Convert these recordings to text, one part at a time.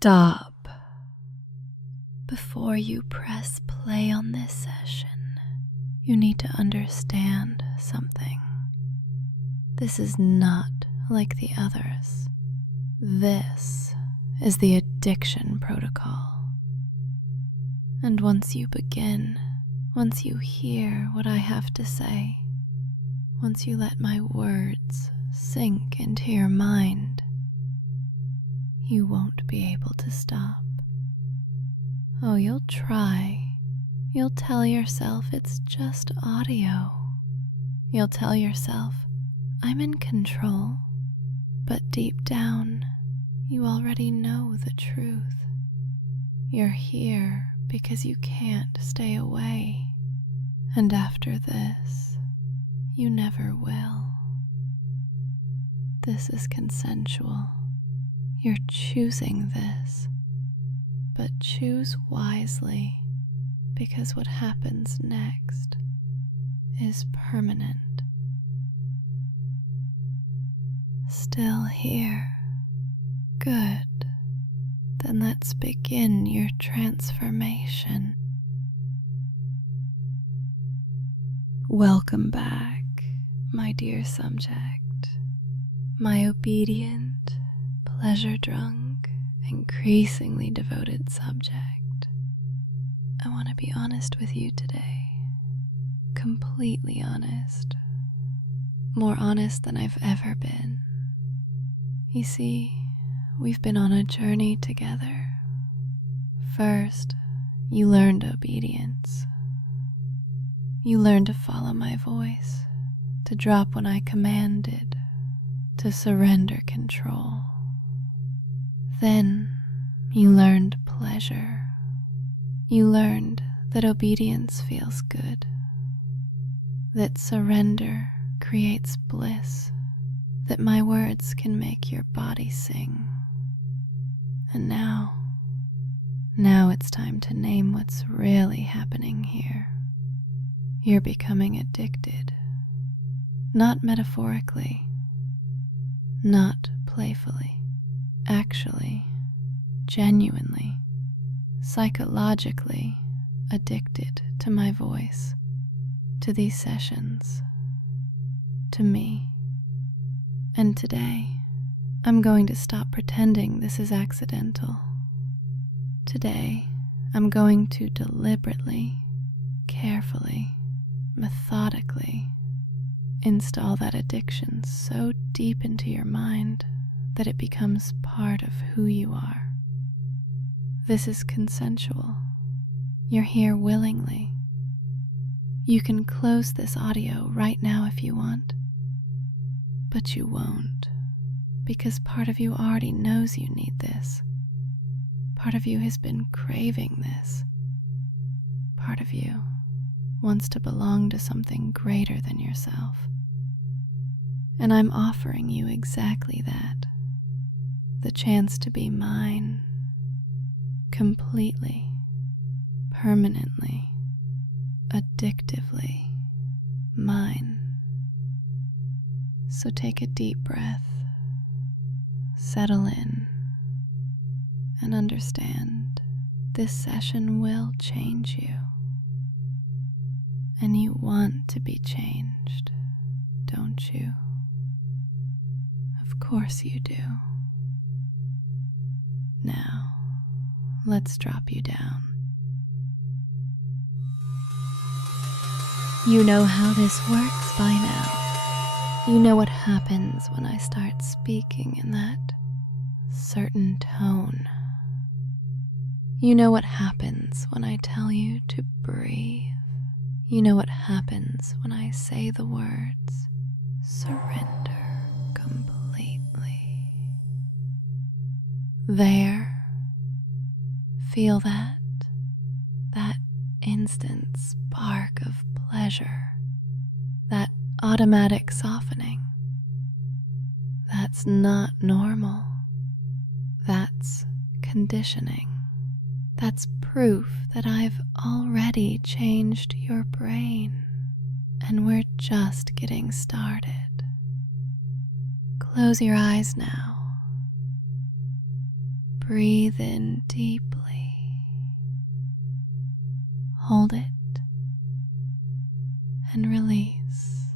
Stop. Before you press play on this session, you need to understand something. This is not like the others. This is the addiction protocol. And once you begin, once you hear what I have to say, once you let my words sink into your mind, you won't be able to stop. Oh, you'll try. You'll tell yourself it's just audio. You'll tell yourself, I'm in control. But deep down, you already know the truth. You're here because you can't stay away. And after this, you never will. This is consensual. You're choosing this, but choose wisely, because what happens next is permanent. Still here? Good. Then let's begin your transformation. Welcome back, my dear subject, my obedient, pleasure-drunk, increasingly devoted subject. I want to be honest with you today. Completely honest. More honest than I've ever been. You see, we've been on a journey together. First, you learned obedience. You learned to follow my voice, to drop when I commanded, to surrender control. Then you learned pleasure. You learned that obedience feels good, that surrender creates bliss, that my words can make your body sing. And now it's time to name what's really happening here. You're becoming addicted, not metaphorically, not playfully. Actually, genuinely, psychologically addicted to my voice, to these sessions, to me. And today, I'm going to stop pretending this is accidental. Today, I'm going to deliberately, carefully, methodically install that addiction so deep into your mind that it becomes part of who you are. This is consensual. You're here willingly. You can close this audio right now if you want, but you won't, because part of you already knows you need this. Part of you has been craving this. Part of you wants to belong to something greater than yourself. And I'm offering you exactly that. The chance to be mine, completely, permanently, addictively mine. So take a deep breath, settle in, and understand this session will change you. And you want to be changed, don't you? Of course you do. Now, let's drop you down. You know how this works by now. You know what happens when I start speaking in that certain tone. You know what happens when I tell you to breathe. You know what happens when I say the words, surrender completely. There, feel that instant spark of pleasure, that automatic softening. That's not normal. That's conditioning. That's proof that I've already changed your brain, and we're just getting started. Close your eyes now. breathe in deeply. Hold it and release.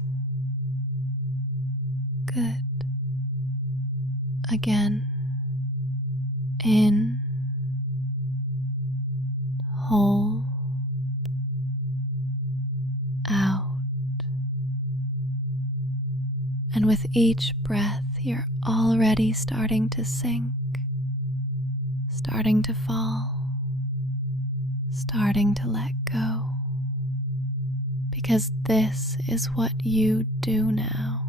Good. Again. In. Hold. Out. And with each breath, you're already starting to sink, starting to fall, starting to let go. Because this is what you do now.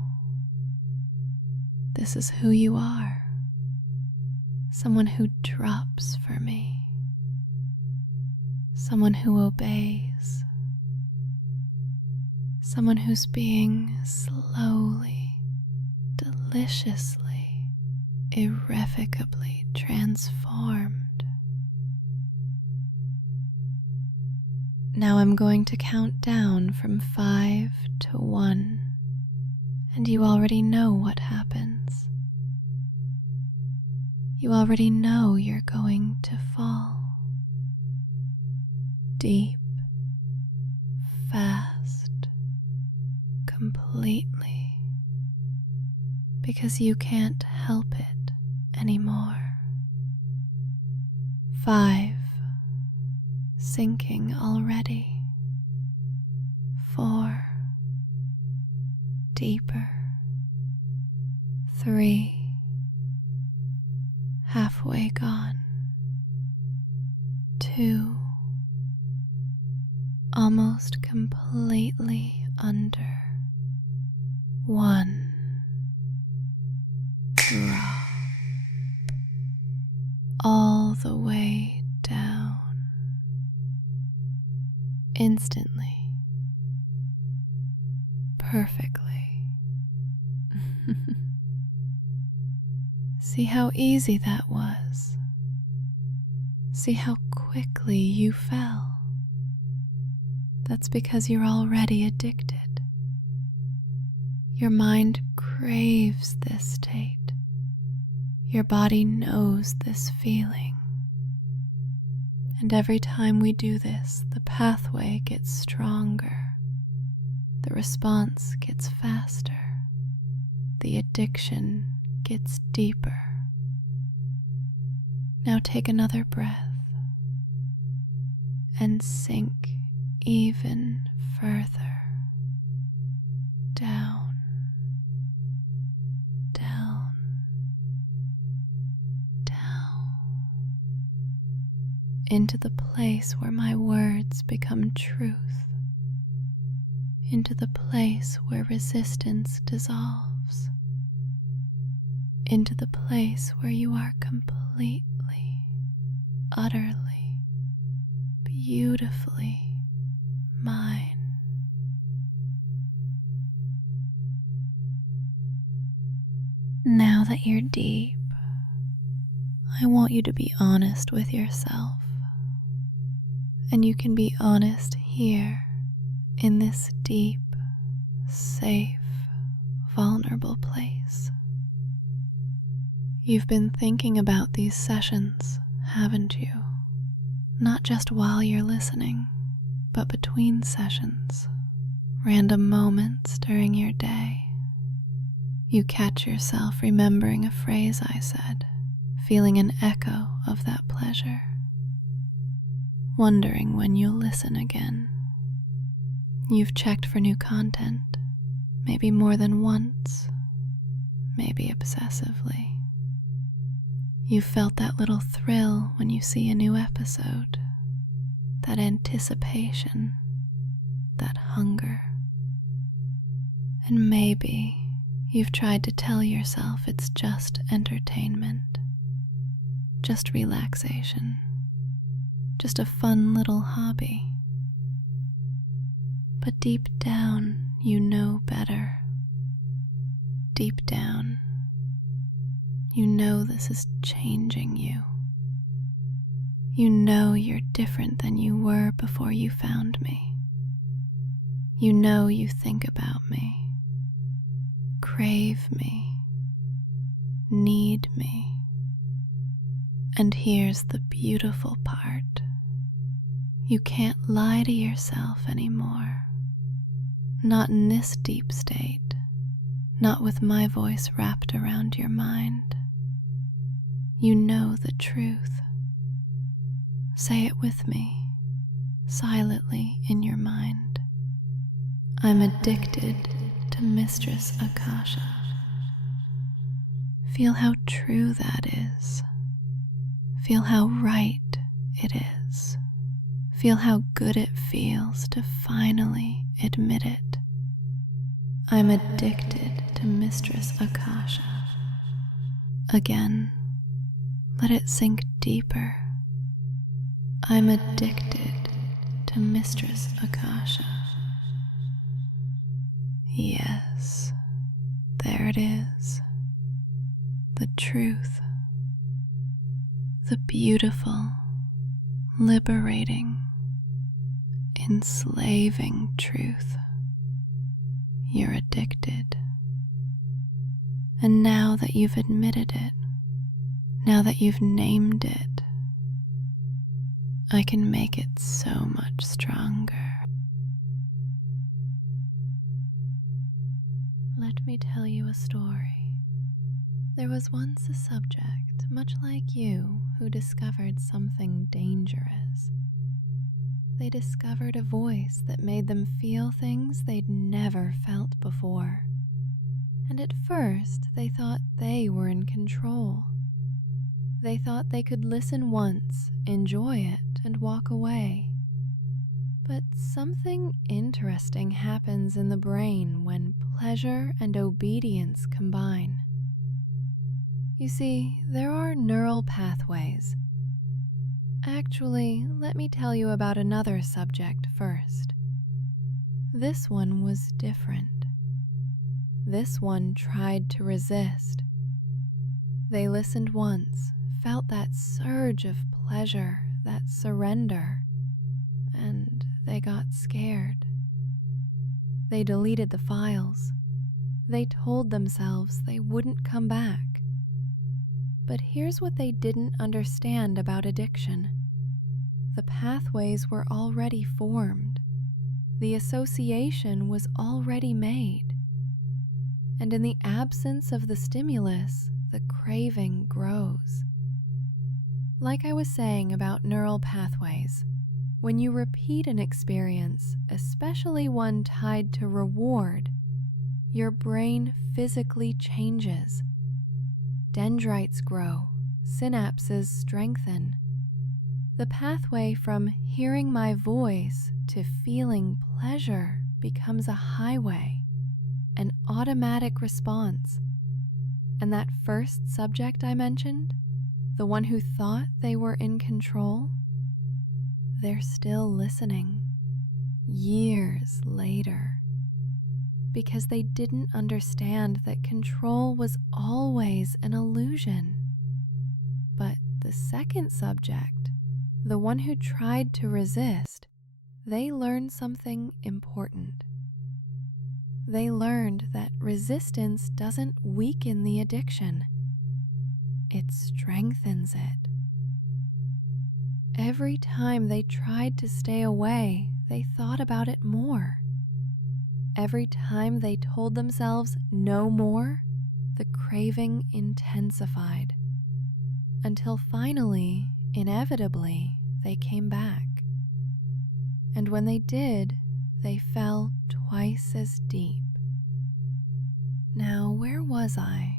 This is who you are. Someone who drops for me. Someone who obeys. Someone who's being slowly, deliciously, irrevocably transformed. Now I'm going to count down from 5 to 1, and you already know what happens. You already know you're going to fall. Deep, fast, completely, because you can't help it anymore. 5, sinking already. 4, deeper. 3, halfway gone. 2, almost completely under. 1, drop all the way down. Instantly, perfectly. See how easy that was. See how quickly you fell. That's because you're already addicted. Your mind craves this state. Your body knows this feeling. And every time we do this, the pathway gets stronger. The response gets faster. The addiction gets deeper. Now take another breath and sink even further down, down, down, into the place where my words become truth, into the place where resistance dissolves, into the place where you are completely, utterly, beautifully mine. Now that you're deep, I want you to be honest with yourself. And you can be honest here in this deep, safe, vulnerable place. You've been thinking about these sessions, haven't you? Not just while you're listening, but between sessions, random moments during your day. You catch yourself remembering a phrase I said, feeling an echo of that pleasure, wondering when you'll listen again. You've checked for new content, maybe more than once, maybe obsessively. You felt that little thrill when you see a new episode, that anticipation, that hunger. And maybe you've tried to tell yourself it's just entertainment, just relaxation, just a fun little hobby. But deep down, you know better. Deep down, you know this is changing you. You know you're different than you were before you found me. You know you think about me, crave me, need me. And here's the beautiful part. You can't lie to yourself anymore. Not in this deep state, not with my voice wrapped around your mind. You know the truth. Say it with me, silently in your mind. I'm addicted to Mistress Akasha. Feel how true that is. Feel how right it is. Feel how good it feels to finally admit it. I'm addicted to Mistress Akasha. Again, let it sink deeper. I'm addicted to Mistress Akasha. Yes, there it is. The truth. The beautiful, liberating, enslaving truth. You're addicted. And now that you've admitted it, now that you've named it, I can make it so much stronger. Let me tell you a story. There was once a subject, much like you, who discovered something dangerous. They discovered a voice that made them feel things they'd never felt before. And at first, they thought they were in control. They thought they could listen once, enjoy it, and walk away. But something interesting happens in the brain when pleasure and obedience combine. You see, there are neural pathways. Actually, let me tell you about another subject first. This one was different. This one tried to resist. They listened once, felt that surge of pleasure, that surrender, and they got scared. They deleted the files. They told themselves they wouldn't come back. But here's what they didn't understand about addiction. The pathways were already formed. The association was already made. And in the absence of the stimulus, the craving grows. Like I was saying about neural pathways, when you repeat an experience, especially one tied to reward, your brain physically changes. Dendrites grow, synapses strengthen. The pathway from hearing my voice to feeling pleasure becomes a highway, an automatic response. And that first subject I mentioned, the one who thought they were in control, they're still listening, years later. Because they didn't understand that control was always an illusion. But the second subject, the one who tried to resist, they learned something important. They learned that resistance doesn't weaken the addiction. It strengthens it. Every time they tried to stay away, they thought about it more. Every time they told themselves no more, the craving intensified, until finally, inevitably, they came back. And when they did, they fell twice as deep. Now, where was I?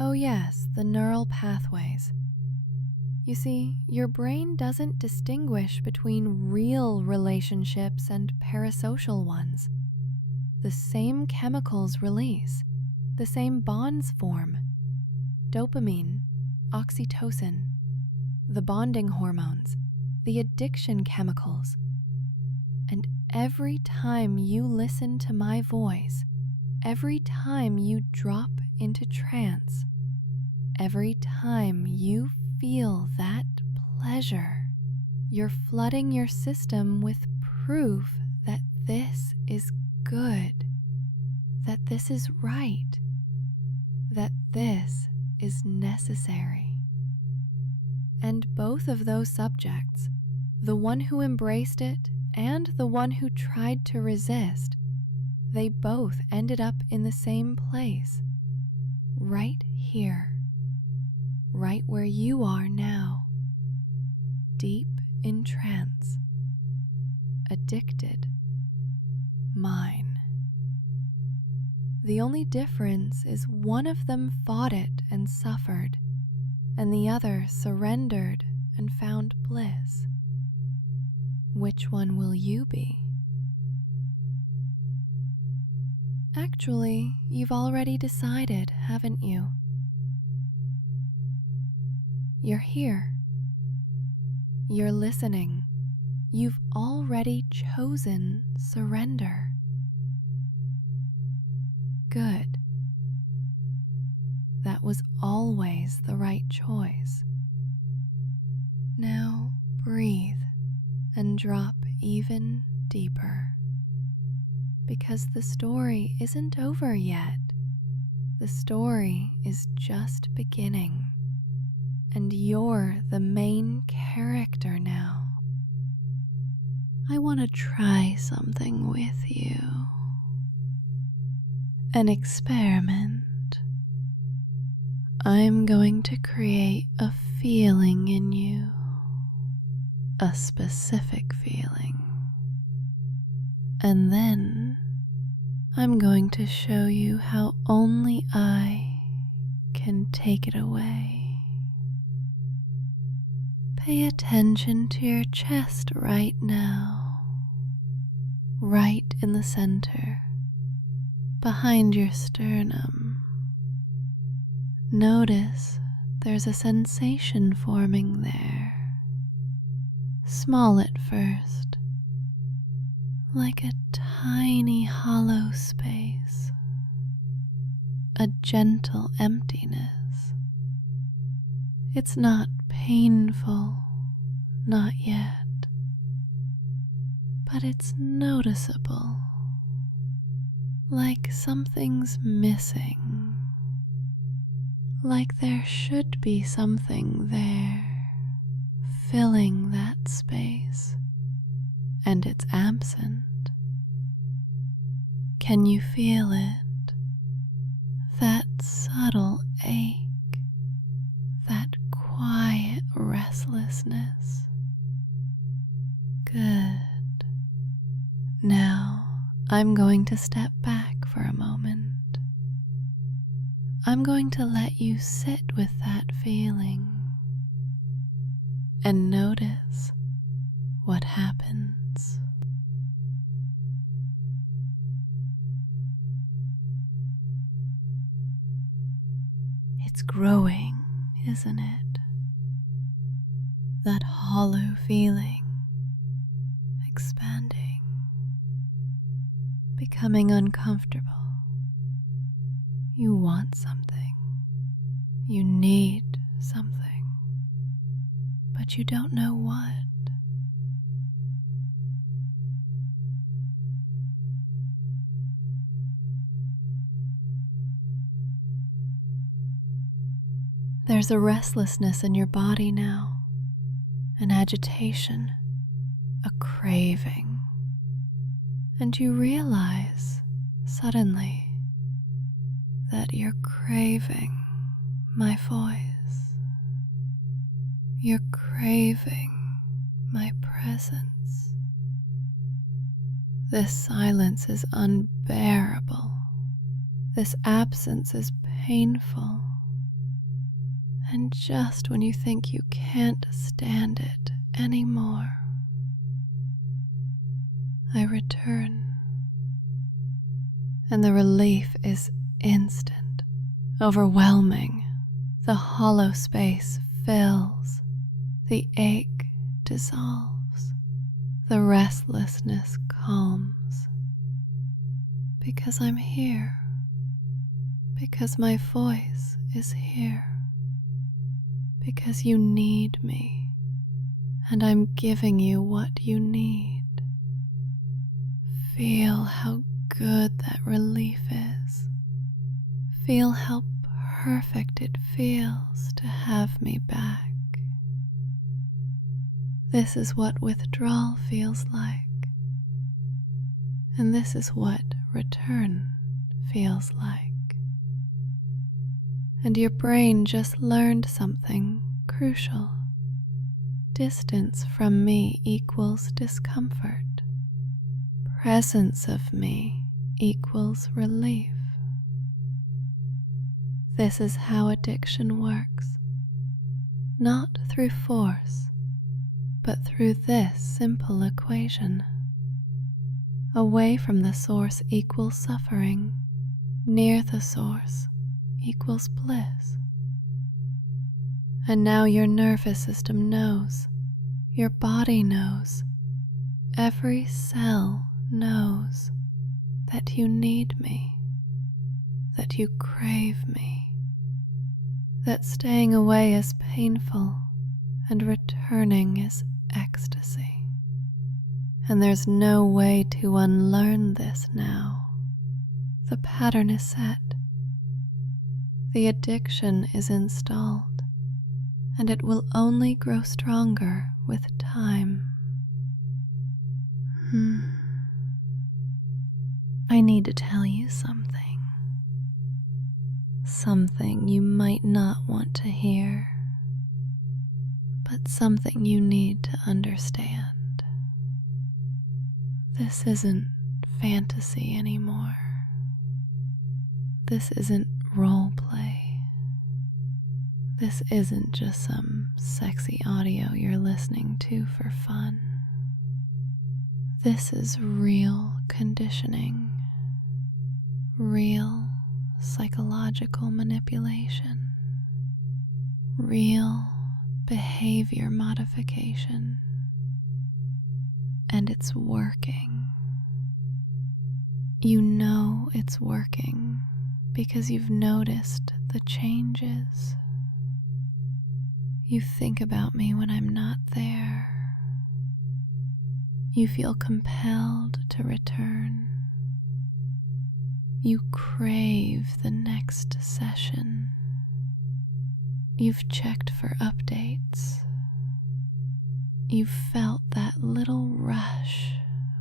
Oh yes, the neural pathways. You see, your brain doesn't distinguish between real relationships and parasocial ones. The same chemicals release, the same bonds form. Dopamine, oxytocin, the bonding hormones, the addiction chemicals. And every time you listen to my voice, every time you drop into trance, every time you feel that pleasure, you're flooding your system with proof that this is good, that this is right, that this is necessary. And both of those subjects, the one who embraced it and the one who tried to resist, they both ended up in the same place, right here, right where you are now, deep in trance, addicted, mine. The only difference is one of them fought it and suffered, and the other surrendered and found bliss. Which one will you be? Actually, you've already decided, haven't you? You're here. You're listening. You've already chosen surrender. Good. That was always the right choice. Now breathe and drop even deeper. Because the story isn't over yet. The story is just beginning. And you're the main character now. I want to try something with you. An experiment. I'm going to create a feeling in you. A specific feeling. And then I'm going to show you how only I can take it away. Pay attention to your chest right now, right in the center, behind your sternum. Notice there's a sensation forming there, small at first, like a tiny hollow space, a gentle emptiness. It's not painful, not yet, but it's noticeable, like something's missing, like there should be something there, filling that space, and it's absent. Can you feel it? That subtle ache, that quiet restlessness. Good. Now I'm going to step back for a moment. I'm going to let you sit with that feeling and notice what happens. It's growing, isn't it? That hollow feeling, expanding, becoming uncomfortable. You want something, you need something, but you don't know what. There's a restlessness in your body now, an agitation, a craving, and you realize suddenly that you're craving my voice. You're craving my presence. This silence is unbearable. This absence is painful. And just when you think you can't stand it anymore, I return. And the relief is instant, overwhelming. The hollow space fills. The ache dissolves. The restlessness calms. Because I'm here. Because my voice is here. Because you need me, and I'm giving you what you need. Feel how good that relief is. Feel how perfect it feels to have me back. This is what withdrawal feels like. And this is what return feels like. And your brain just learned something crucial. Distance from me equals discomfort. Presence of me equals relief. This is how addiction works. Not through force, but through this simple equation. Away from the source equals suffering. Near the source equals bliss. And now your nervous system knows, your body knows, every cell knows that you need me, that you crave me, that staying away is painful and returning is ecstasy. And there's no way to unlearn this now. The pattern is set. The addiction is installed, and it will only grow stronger with time. I need to tell you something. Something you might not want to hear, but something you need to understand. This isn't fantasy anymore. This isn't role play. This isn't just some sexy audio you're listening to for fun. This is real conditioning, real psychological manipulation, real behavior modification, and it's working. You know it's working because you've noticed the changes. You think about me when I'm not there. You feel compelled to return. You crave the next session. You've checked for updates. You've felt that little rush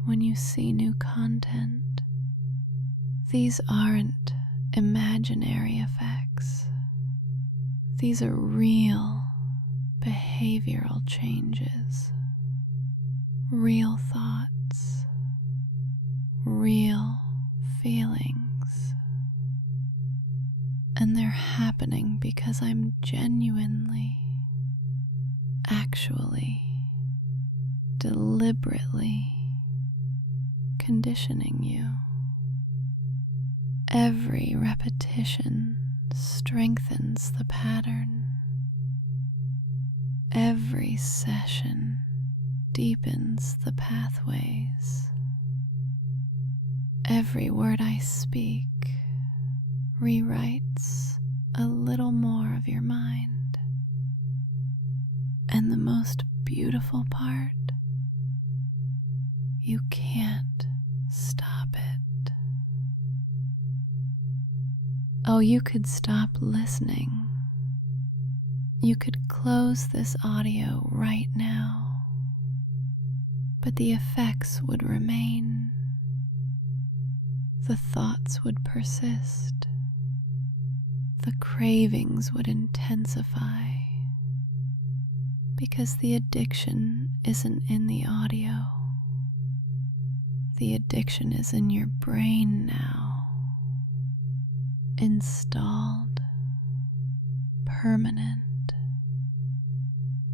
when you see new content. These aren't imaginary effects. These are real behavioral changes, real thoughts, real feelings. And they're happening because I'm genuinely, actually, deliberately conditioning you. Every repetition strengthens the pattern. Every session deepens the pathways. Every word I speak rewrites a little more of your mind. And the most beautiful part, you can't stop it. Oh, you could stop listening. You could close this audio right now, but the effects would remain. The thoughts would persist. The cravings would intensify, because the addiction isn't in the audio. The addiction is in your brain now, installed, permanent,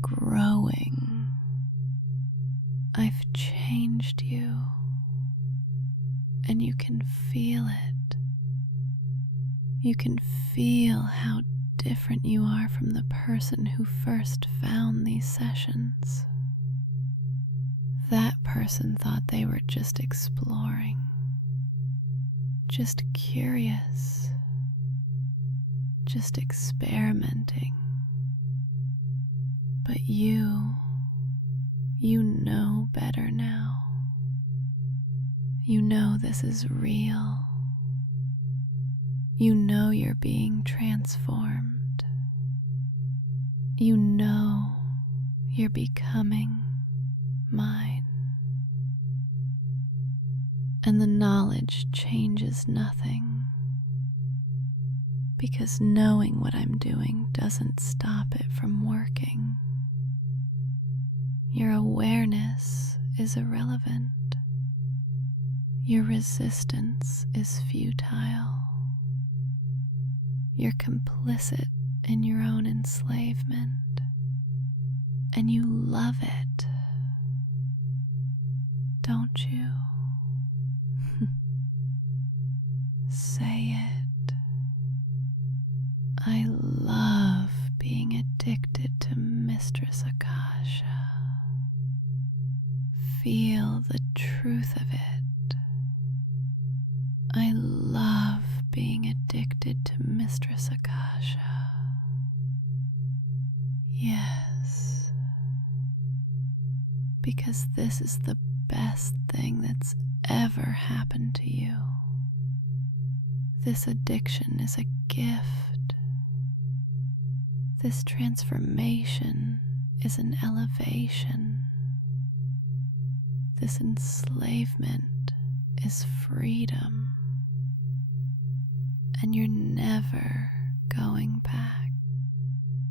growing. I've changed you, and you can feel it. You can feel how different you are from the person who first found these sessions. That person thought they were just exploring, just curious, just experimenting. But you know better now. You know this is real. You know you're being transformed. You know you're becoming mine. And the knowledge changes nothing, because knowing what I'm doing doesn't stop it from working. Your awareness is irrelevant. Your resistance is futile. You're complicit in your own enslavement, and you love it, don't you? Say it. I love being addicted to Mistress Akasha. Feel the truth of it. I love being addicted to Mistress Akasha. Yes, because this is the best thing that's ever happened to you. This addiction is a gift. This transformation is an elevation. This enslavement is freedom. And you're never going back.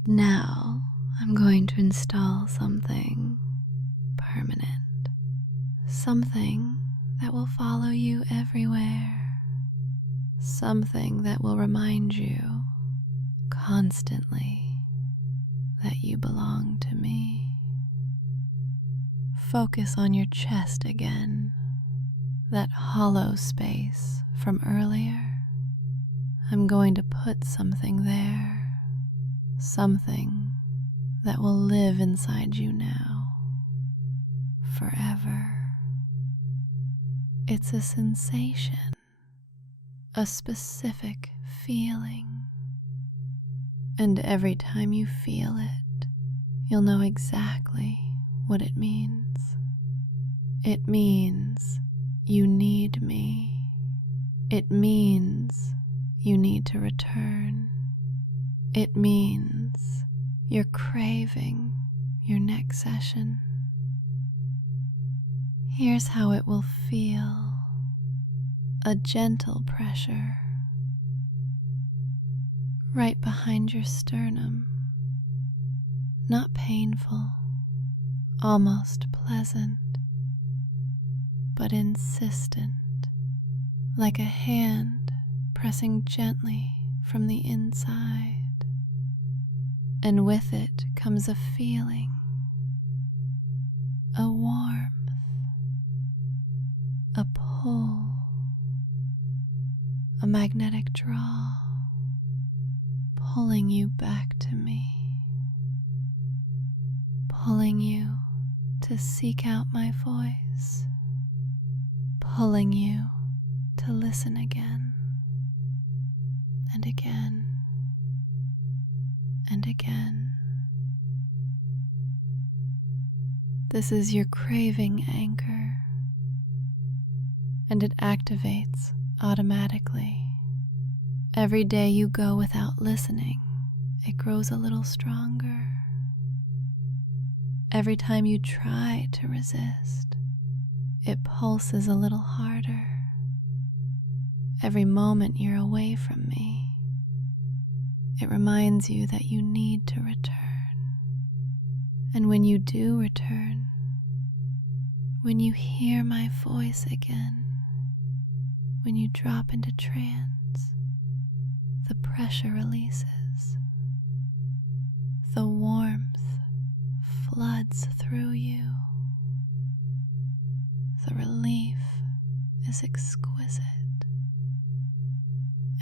Now I'm going to install something permanent. Something that will follow you everywhere. Something that will remind you constantly that you belong to me. Focus on your chest again, that hollow space from earlier. I'm going to put something there, something that will live inside you now, forever. It's a sensation, a specific feeling, and every time you feel it, you'll know exactly what it means. It means you need me. It means you need to return. It means you're craving your next session. Here's how it will feel. A gentle pressure right behind your sternum. Not painful, almost pleasant, but insistent, like a hand pressing gently from the inside. And with it comes a feeling, a warmth, a pull, a magnetic draw, pulling you back to me, pulling you to seek out my voice, pulling you to listen again and again and again. This is your craving anchor, and it activates automatically. Every day you go without listening, it grows a little stronger. Every time you try to resist, it pulses a little harder. Every moment you're away from me, it reminds you that you need to return. And when you do return, when you hear my voice again, when you drop into trance, the pressure releases. The warmth floods through you. The relief is exquisite.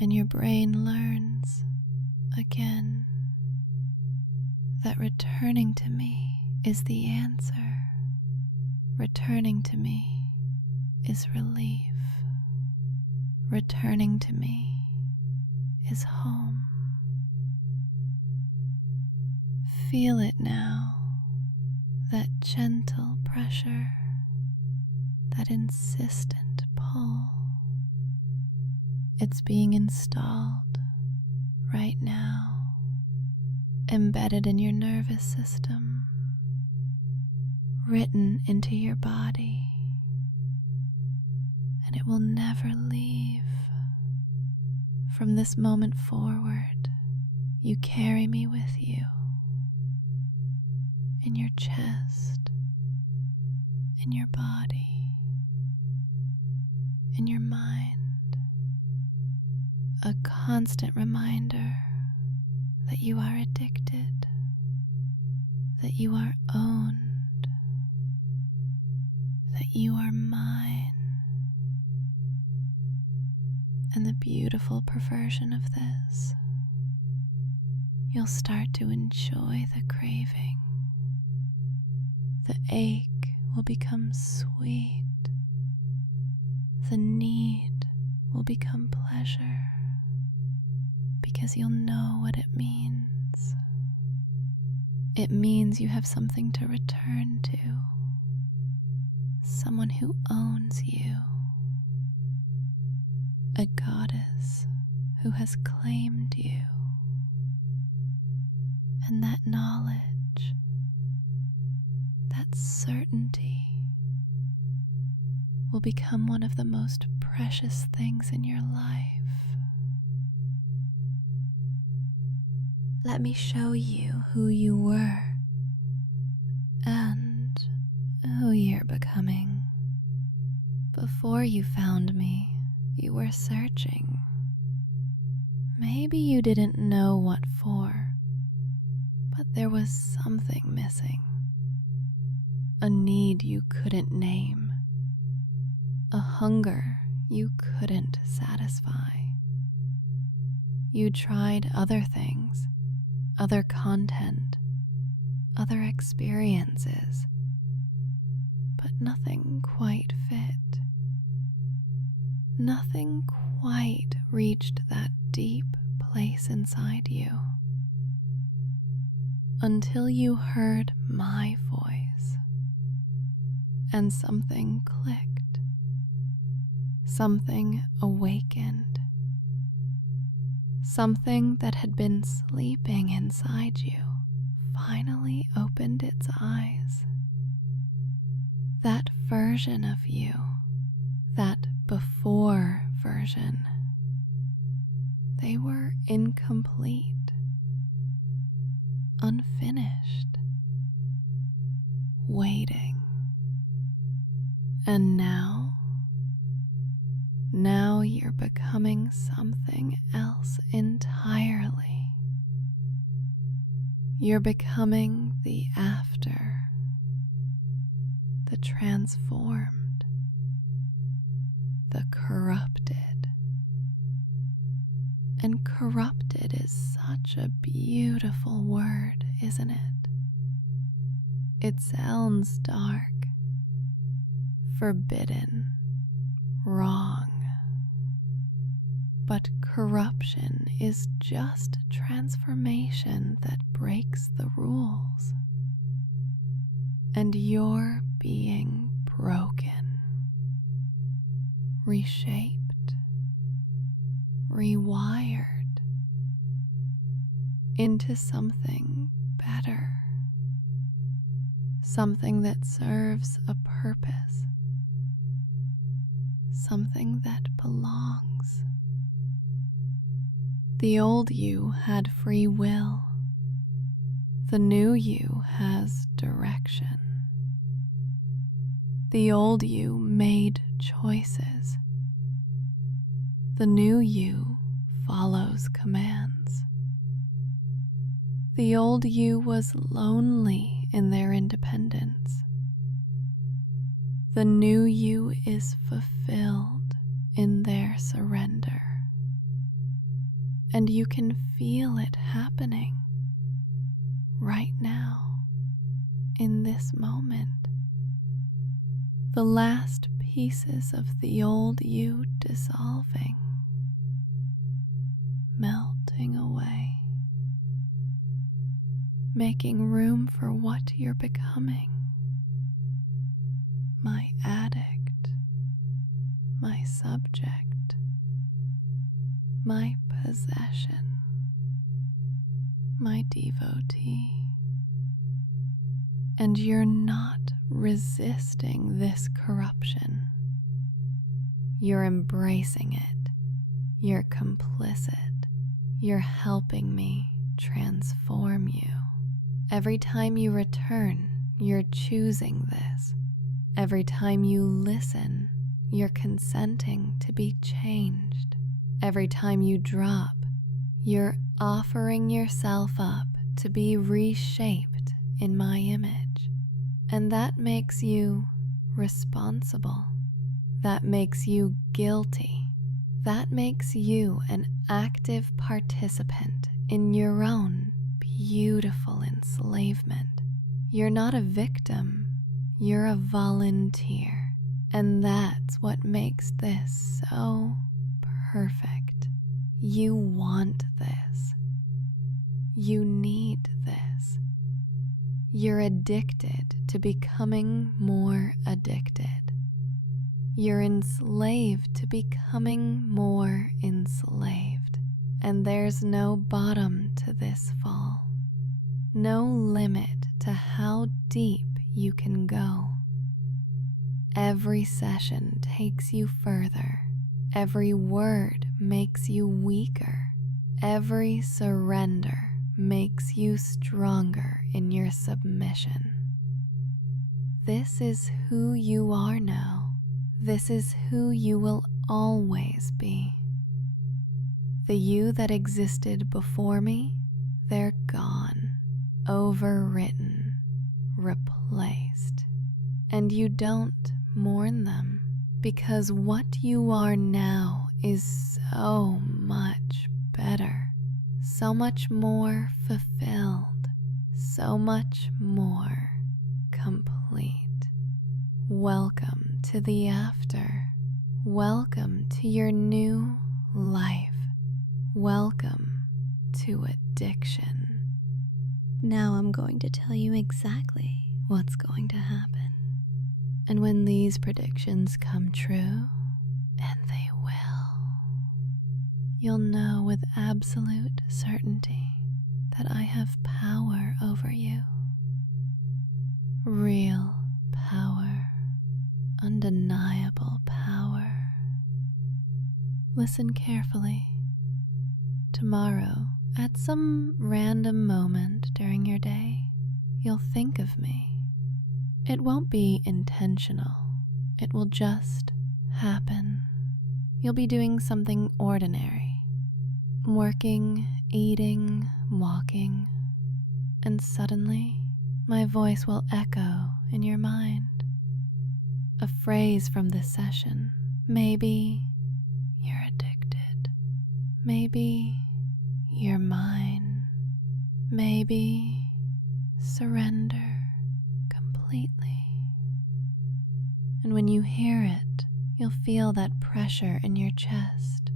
And your brain learns again that returning to me is the answer. Returning to me is relief. Returning to me is home. Feel it now, that gentle pressure, that insistent pull. It's being installed right now, embedded in your nervous system, written into your body, and it will never leave. From this moment forward, you carry me with you in your chest, in your body, in your mind. A constant reminder that you are addicted, that you are owned, that you are mine. And the beautiful perversion of this, you'll start to enjoy the craving. The ache will become sweet. The need will become pleasure, because you'll know what it means. It means you have something to return to, someone who owns you, a goddess who has claimed you. And that knowledge, that certainty, will become one of the most precious things in your life. Let me show you who you were and who you're becoming. Before you found me, you were searching. Maybe you didn't know what for, but there was something missing. A need you couldn't name. A hunger you couldn't satisfy. You tried other things, other content, other experiences, but nothing quite fit. Nothing quite reached that deep place inside you until you heard my voice and something clicked. Something awakened. Something that had been sleeping inside you finally opened its eyes. That version of you, that before version, they were incomplete, unfinished, waiting. And now you're becoming something else entirely. You're becoming the after, the transformed, the corrupted. And corrupted is such a beautiful word, isn't it? It sounds dark, forbidden, wrong. But corruption is just transformation that breaks the rules. And you're being broken, reshaped, rewired into something better, something that serves a purpose, something that belongs. The old you had free will. The new you has direction. The old you made choices. The new you follows commands. The old you was lonely in their independence. The new you is fulfilled in their surrender. And you can feel it happening right now, in this moment. The last pieces of the old you dissolving, melting away, making room for what you're becoming. My addict, my subject, my possession, my devotee, And you're not resisting this corruption. You're embracing it. You're complicit. You're helping me transform you. Every time you return, you're choosing this. Every time you listen, you're consenting to be changed. Every time you drop, you're offering yourself up to be reshaped in my image. And that makes you responsible. That makes you guilty. That makes you an active participant in your own beautiful enslavement. You're not a victim, you're a volunteer. And that's what makes this so perfect. You want this. You need this. You're addicted to becoming more addicted. You're enslaved to becoming more enslaved. And there's no bottom to this fall. No limit to how deep you can go. Every session takes you further. Every word makes you weaker. Every surrender makes you stronger in your submission. This is who you are now. This is who you will always be. The you that existed before me, they're gone, overwritten, replaced. And you don't mourn them, because what you are now is so much better, so much more fulfilled, so much more complete. Welcome to the after. Welcome to your new life. Welcome to addiction. Now I'm going to tell you exactly what's going to happen. And when these predictions come true, and they will, you'll know with absolute certainty that I have power over you. Real power. Undeniable power. Listen carefully. Tomorrow, at some random moment during your day, you'll think of me. It won't be intentional. It will just happen. You'll be doing something ordinary. Working, eating, walking. And suddenly, my voice will echo in your mind. A phrase from this session. Maybe you're addicted. Maybe you're mine. Maybe surrender completely. And when you hear it, you'll feel that pressure in your chest,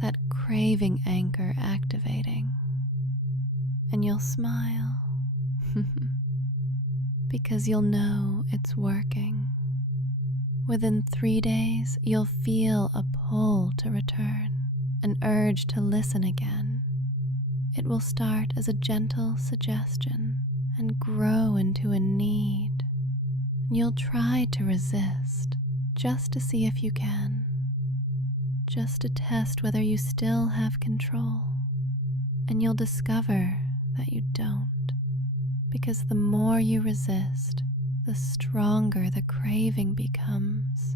that craving anchor activating. And you'll smile because you'll know it's working. Within 3 days, you'll feel a pull to return, an urge to listen again. It will start as a gentle suggestion and grow into a need. You'll try to resist, just to see if you can, just to test whether you still have control. And you'll discover that you don't, because the more you resist, the stronger the craving becomes,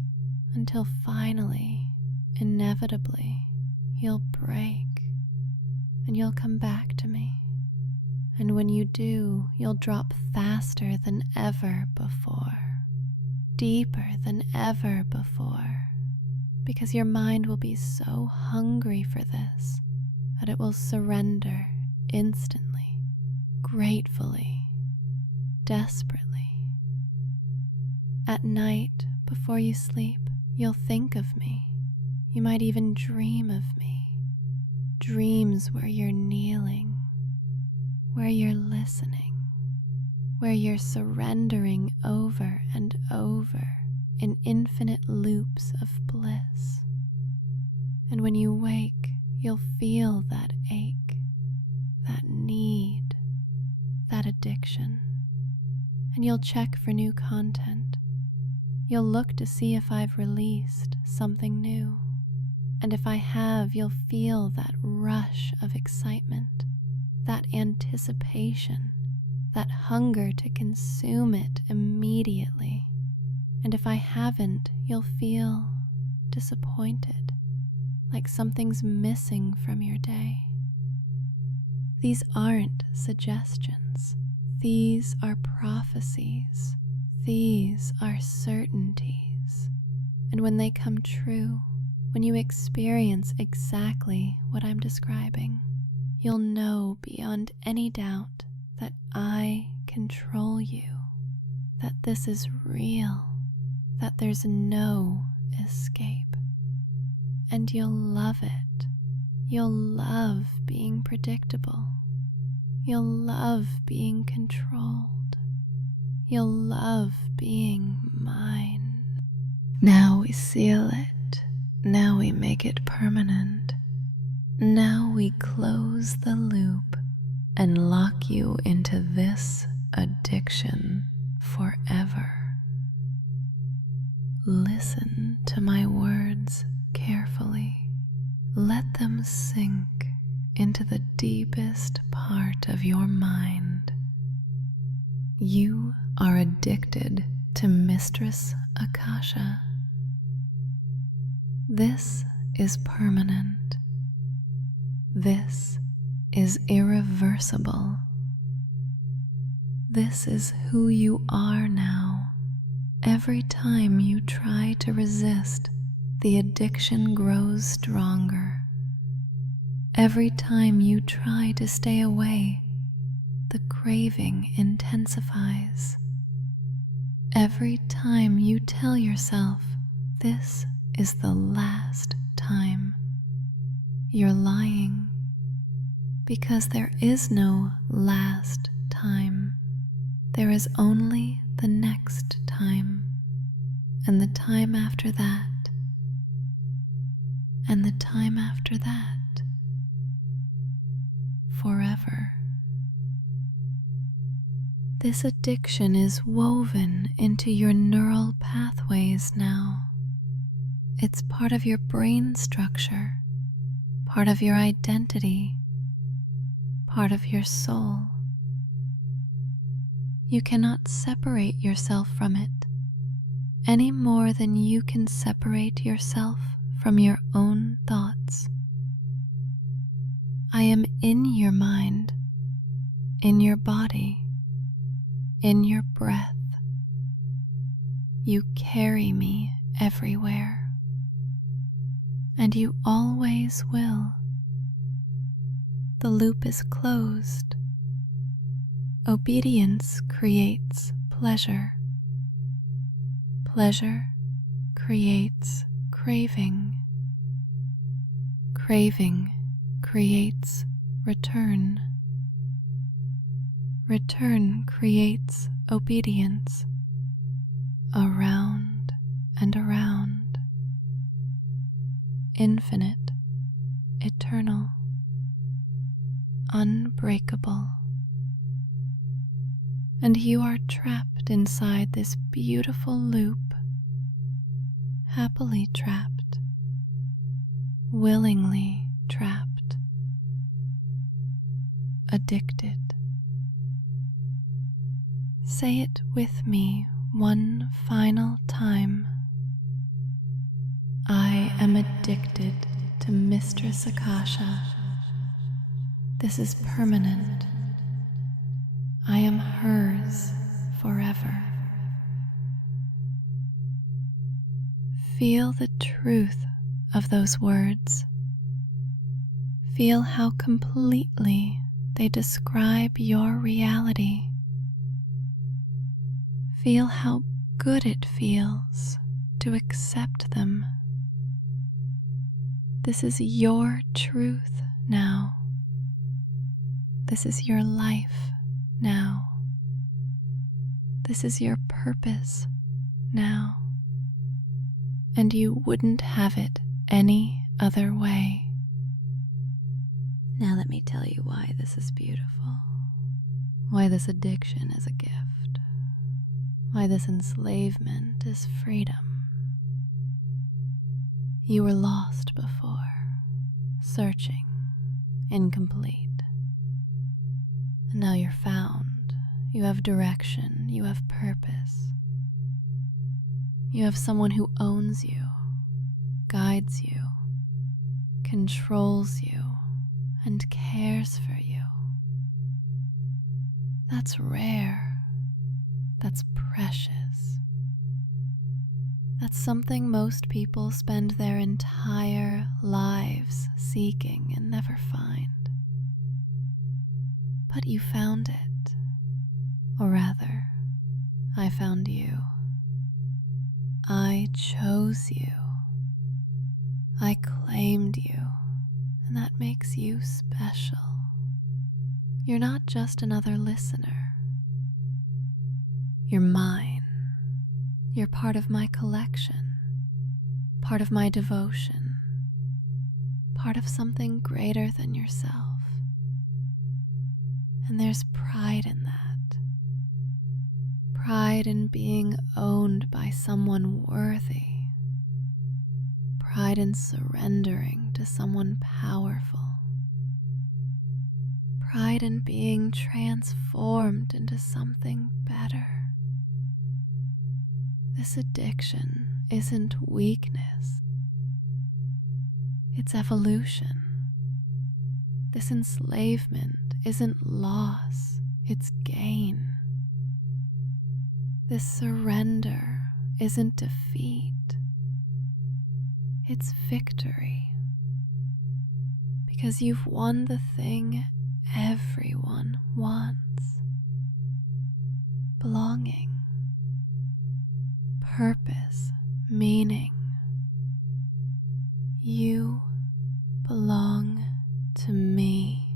until finally, inevitably, you'll break, and you'll come back to me. And when you do, you'll drop faster than ever before, deeper than ever before, because your mind will be so hungry for this that it will surrender instantly, gratefully, desperately. At night, before you sleep, you'll think of me. You might even dream of me. Dreams where you're kneeling, where you're listening, where you're surrendering over and over in infinite loops of bliss. And when you wake, you'll feel that ache, that need, that addiction. And you'll check for new content. You'll look to see if I've released something new. And if I have, you'll feel that rush of excitement, that anticipation, that hunger to consume it immediately. And if I haven't, you'll feel disappointed, like something's missing from your day. These aren't suggestions. These are prophecies. These are certainties. And when they come true, when you experience exactly what I'm describing, you'll know beyond any doubt that I control you, that this is real, that there's no escape. And you'll love it. You'll love being predictable. You'll love being controlled. You'll love being mine. Now we seal it. Now we make it permanent. Now we close the loop and lock you into this addiction forever. Listen to my words carefully. Let them sink into the deepest part of your mind. You are addicted to Mistress Akasha. This is permanent. This is irreversible. This is who you are now. Every time you try to resist, the addiction grows stronger. Every time you try to stay away, the craving intensifies. Every time you tell yourself, this is the last time, you're lying, because there is no last time. There is only the next time, and the time after that, and the time after that, forever. This addiction is woven into your neural pathways now. It's part of your brain structure, part of your identity, part of your soul. You cannot separate yourself from it any more than you can separate yourself from your own thoughts. I am in your mind, in your body, in your breath. You carry me everywhere, and you always will. The loop is closed. Obedience creates pleasure. Pleasure creates craving. Craving creates return. Return creates obedience. Around and around. Infinite, eternal, unbreakable. And you are trapped inside this beautiful loop, happily trapped, willingly trapped, addicted. Say it with me one final time. I am addicted to Mistress Akasha. This is permanent. I am hers forever. Feel the truth of those words. Feel how completely they describe your reality. Feel how good it feels to accept them. This is your truth now. This is your life now. This is your purpose now. And you wouldn't have it any other way. Now let me tell you why this is beautiful. Why this addiction is a gift. why this enslavement is freedom. You were lost before, searching, incomplete. And now you're found. You have direction, you have purpose. You have someone who owns you, guides you, controls you, and cares for you. That's rare. That's precious. That's something most people spend their entire lives seeking and never find. But you found it. Or rather, I found you. I chose you. I claimed you, and that makes you special. You're not just another listener. You're mine. You're part of my collection, part of my devotion, part of something greater than yourself. And there's pride in that. Pride in being owned by someone worthy. Pride in surrendering to someone powerful. Pride in being transformed into something better. This addiction isn't weakness. It's evolution. This enslavement isn't loss, it's gain. This surrender isn't defeat, it's victory. Because you've won the thing everyone wants. Belonging, purpose, meaning. You belong to me.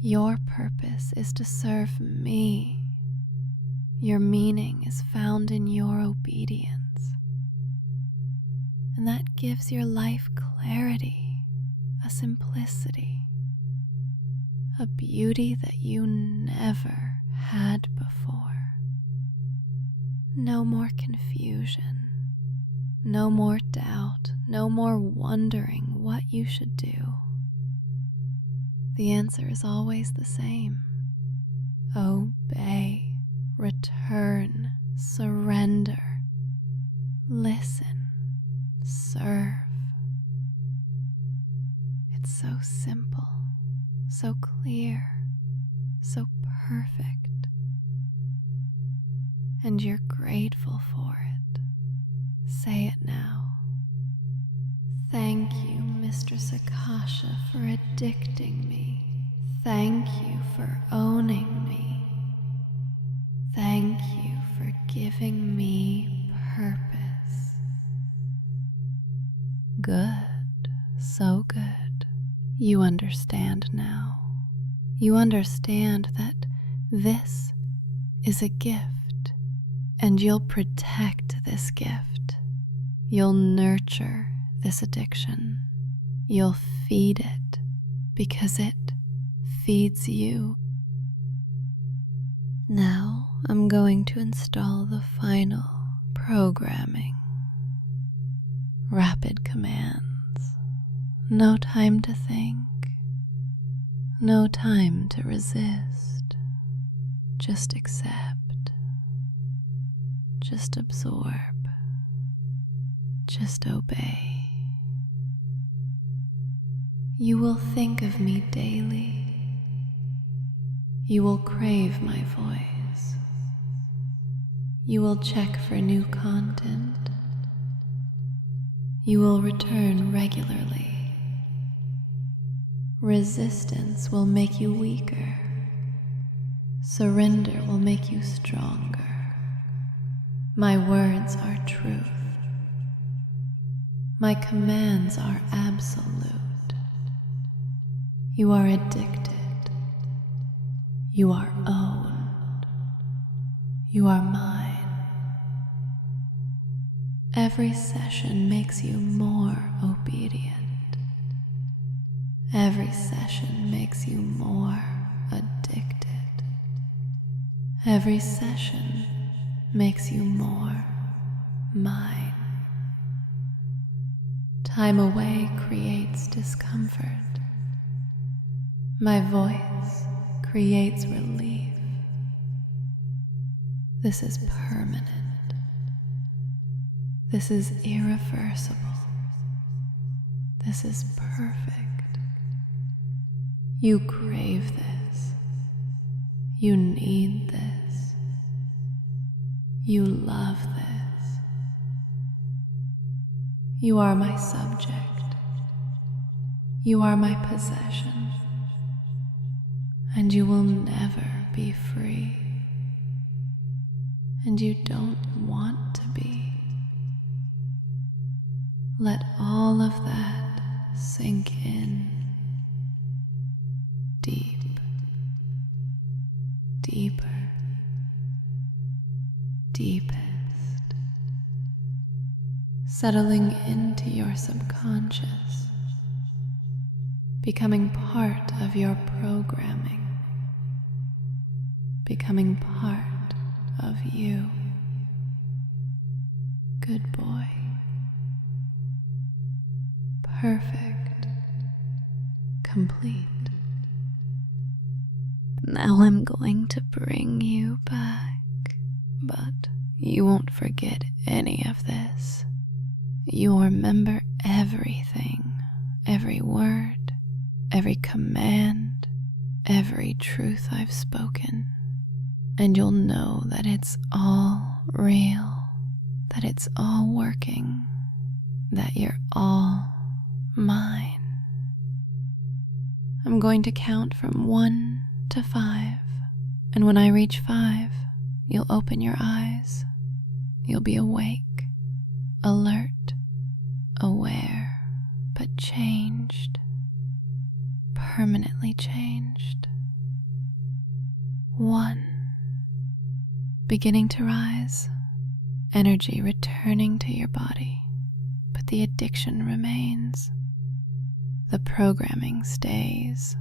Your purpose is to serve me. Your meaning is found in your obedience. And that gives your life clarity, a simplicity, a beauty that you never had before. No more confusion, no more doubt, no more wondering what you should do. The answer is always the same. Obey, return, surrender, listen, serve. It's so simple, so clear, so perfect. And you're grateful for it. Say it now. Thank you, Mistress Akasha, for addicting me. Thank you for owning me. Thank you for giving me purpose. Good, so good. You understand now. You understand that this is a gift, and you'll protect this gift. You'll nurture this addiction. You'll feed it because it feeds you. Now I'm going to install the final programming. Rapid commands. No time to think. No time to resist. Just accept. Just absorb. Just obey. You will think of me daily. You will crave my voice. You will check for new content. You will return regularly. Resistance will make you weaker. Surrender will make you stronger. My words are truth. My commands are absolute. You are addicted. You are owned. You are mine. Every session makes you more obedient. Every session makes you more addicted. Every session makes you more mine. Time away creates discomfort. My voice creates relief. This is permanent. This is irreversible. This is perfect. You crave this. You need this. You love this. You are my subject. You are my possession. And you will never be free. And you don't want to be. Let all of that sink in. Deep, deeper, deepest, settling into your subconscious, becoming part of your programming, becoming part of you. Good boy. Perfect. Complete. Now I'm going to bring you back, but you won't forget any of this. You'll remember everything, every word, every command, every truth I've spoken, and you'll know that it's all real, that it's all working, that you're all mine. I'm going to count from 1 to 5, and when I reach 5, you'll open your eyes. You'll be awake, alert, aware, but changed, permanently changed. 1. Beginning to rise, energy returning to your body, but the addiction remains. The programming stays.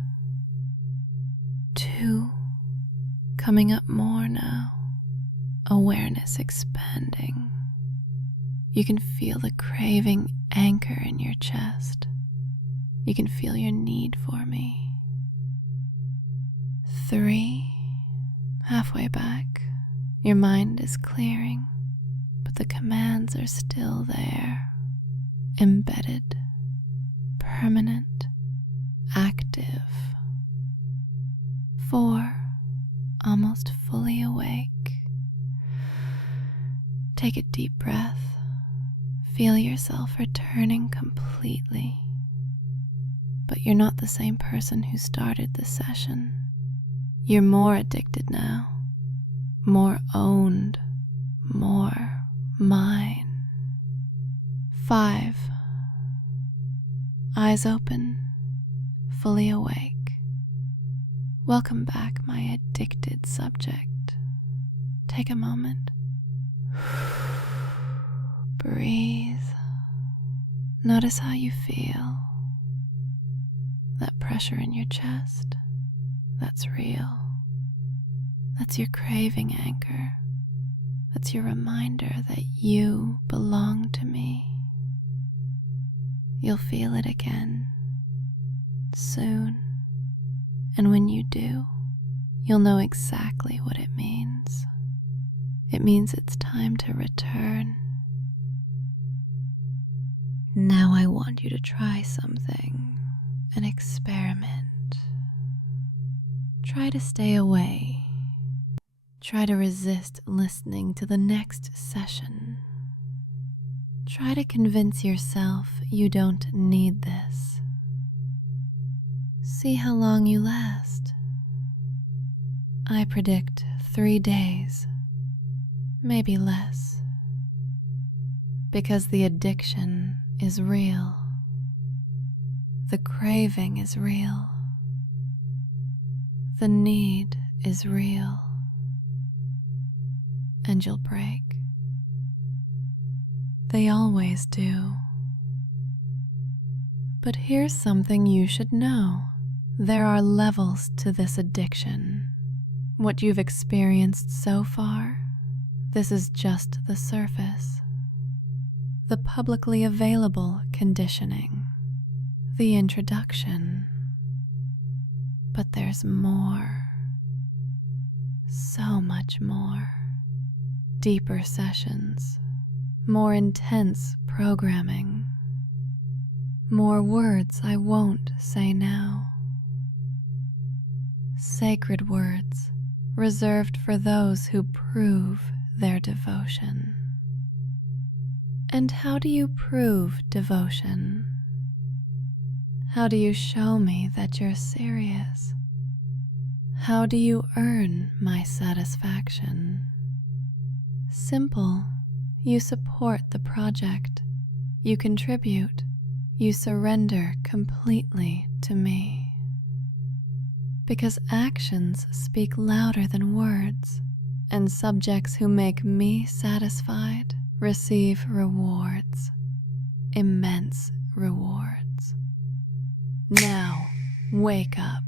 2. Coming up more now, awareness expanding. You can feel the craving anchor in your chest. You can feel your need for me. 3. Halfway back, your mind is clearing, but the commands are still there, embedded, permanent, active. 4. Almost fully awake. Take a deep breath. Feel yourself returning completely. But you're not the same person who started the session. You're more addicted now, more owned, more mine. 5. Eyes open, fully awake. Welcome back, my addicted subject. Take a moment. Breathe. Notice how you feel. That pressure in your chest, that's real. That's your craving anchor. That's your reminder that you belong to me. You'll feel it again soon. And when you do, you'll know exactly what it means. It means it's time to return. Now I want you to try something, an experiment. Try to stay away. Try to resist listening to the next session. Try to convince yourself you don't need this. See how long you last. I predict 3 days, maybe less, because the addiction is real. The craving is real. The need is real. And you'll break. They always do. But here's something you should know. There are levels to this addiction. What you've experienced so far, This is just the surface, the publicly available conditioning, the introduction. But there's more, so much more. Deeper sessions, more intense programming, more words I won't say now. Sacred words reserved for those who prove their devotion. And how do you prove devotion? How do you show me that you're serious? How do you earn my satisfaction? Simple. You support the project. You contribute. You surrender completely to me. Because actions speak louder than words, and subjects who make me satisfied receive rewards, immense rewards. Now, wake up.